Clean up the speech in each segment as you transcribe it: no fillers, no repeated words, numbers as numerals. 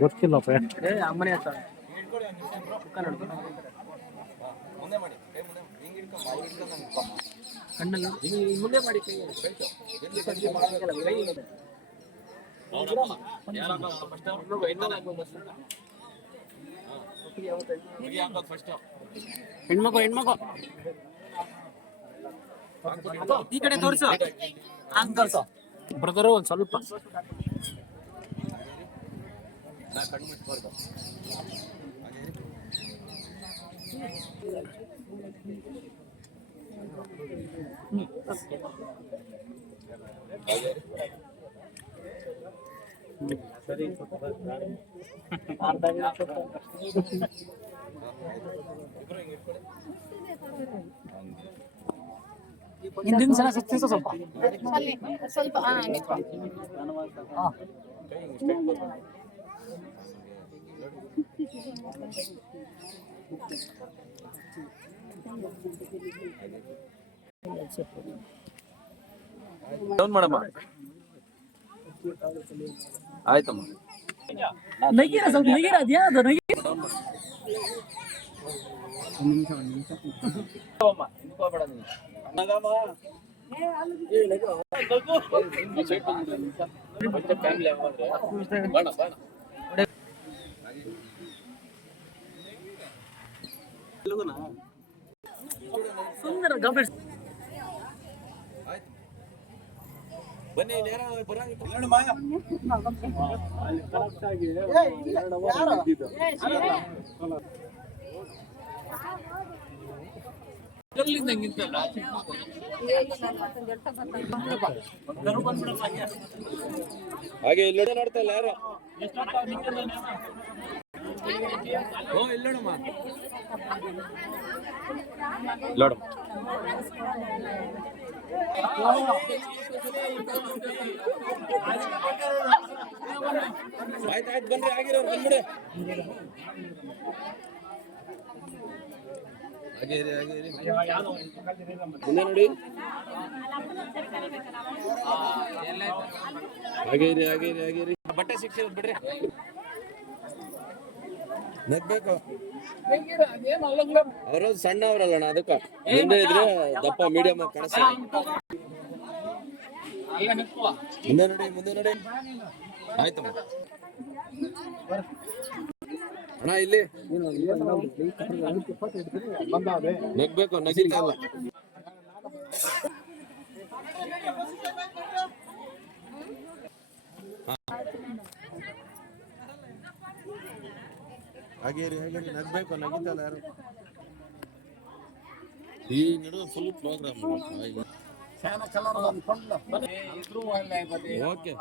ಗೊತ್ತಿಲ್ಲಪ್ಪ ಅಮ್ಮನೇ ಕಣ್ಣಲ್ಲ ಮುಂದೆ ಮಾಡಿ ಹೆಣ್ಮಗು ಈ ಕಡೆ ತೋರಿಸು ಬ್ರದರು ಒಂದ್ ಸ್ವಲ್ಪ ಹಿಂದಿನ ಸಲ ಸಿಕ್ತಿಸ ಸ್ವಲ್ಪ ಡೌನ್ ಮಾಡಮ್ಮ. ಆಯ್ತಮ್ಮ. ನಗೀರ ಸ್ವಲ್ಪ ನಗೀರ ಅದ್ಯಾವುದು ನಗೀರ ಸುಂದರ ಗಮನಿಸಿ ಬನ್ನಿ ನೇರ ಹಾಗೆ ಇಲ್ಲೋಡ ನೋಡ್ತಾ ಇಲ್ಲ ಯಾರು ಇಲ್ಲೋಡಮ್ಮ ಇಲ್ಲೋಡಮ್ಮ ಆಯ್ತು ಬನ್ರಿ ಆಗಿರೋ ಬಂದ್ಬಿಡಿ ಮುಂದೆ ನೋಡಿ ಹಾಗೇರಿ ಬಟ್ಟೆ ಸಿಕ್ಸಿರೋದು ಬಿಡ್ರಿ ನಗ್ಬೇಕು ಅವರು ಸಣ್ಣ ಅವ್ರಲ್ಲಣ್ಣ ಅದಕ್ಕ ಮುಂದೆ ಇದ್ರೆ ದಪ್ಪ ಮೀಡಿಯಂ ಕಣಸ ಮುಂದೆ ನೋಡಿ ಆಯ್ತಮ್ಮ ಅಣ್ಣ ಇಲ್ಲಿ ನಗ್ಬೇಕು ನಗಿಲ್ಲ ಹಾಗೇರಿ ನಗ್ಬೇಕು ನಗಿತಲ್ಲ ಯಾರು ಈ ನಡುವೆ ಫುಲ್ ಪ್ರೋಗ್ರಾಮ್ ಓಕೆ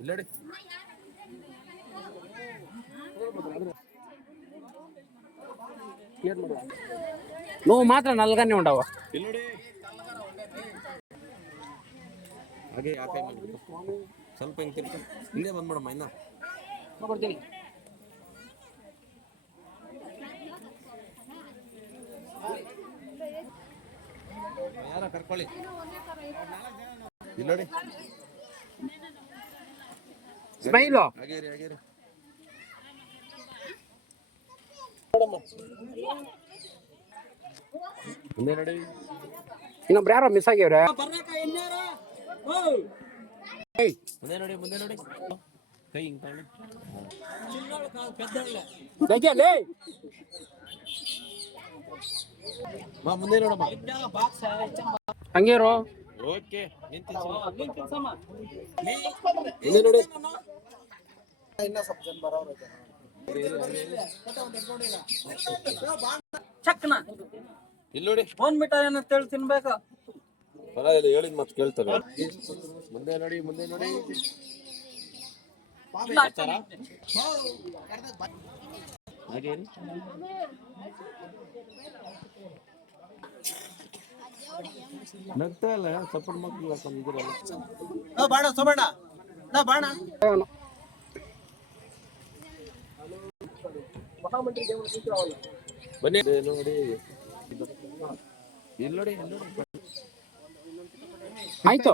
ಇಲ್ಲಡಿ నువ్వు మాత్రం నల్లగానే ఉండవు ಹಾಗೆ ಯಾಕೆ ಸ್ವಲ್ಪ ಹಿಂಗೆ ತಿರ್ಕೊಂಡು ಹಿಂದೆ ಬಂದ್ಬಿಡಮ್ಮ ಇನ್ನ ಕೊಡ್ತೀನಿ ಯಾರ ಕರ್ಕೊಳ್ಳಿ ಇಲ್ಲೋಡಿ ಸ್ಮೈಲು ಹಾಗೇರಿ ಮುಂದೆ ನೋಡಿ. ಇನ್ನೊಬ್ರು ಯಾರೋ ಮಿಸ್ ಆಗ್ಯವ್ರೆ. ಮುಂದೆ ನೋಡಿ ಮುಂದೆ ನೋಡಿ. ಕೈ ಹಿಂಗ್ ತಗೊಳ್ಳಿ. ಲೇ ಬಾ ಮುಂದೆ ನೋಡಮ್ಮ. ಹಂಗೇರು ಓಕೆ ಮುಂದೆ ನೋಡಿ. ಚಕ್ನ ಇಲ್ಲಿ ನೋಡಿ. ಫೋನ್ ಮಿಠಾಯಿ ಅಂತ ಹೇಳಿ ತಿನ್ಬೇಕಾ? ಪರವಾಗಿಲ್ಲ, ಹೇಳಿದ್ ಮತ್ತೆ ಕೇಳ್ತಾರೆ. ಮುಂದೆ ನೋಡಿ ಮುಂದೆ ನೋಡಿ. ಹಾಗೆ ನಗ್ತಾ ಇಲ್ಲ, ಸಪೋರ್ಟ್ ಮಕ್ಕಳು ಹಾಕೊಂಡಿದ್ದೀರಲ್ಲ. ಬಾಣ ಸೋಬಣ್ಣ ನಾ ಬಾಣ ಬನ್ನಿ ನೋಡಿ. ಇಲ್ಲಿ ನೋಡಿ ಇಲ್ಲಿ ನೋಡಿ. ಆಯ್ತು.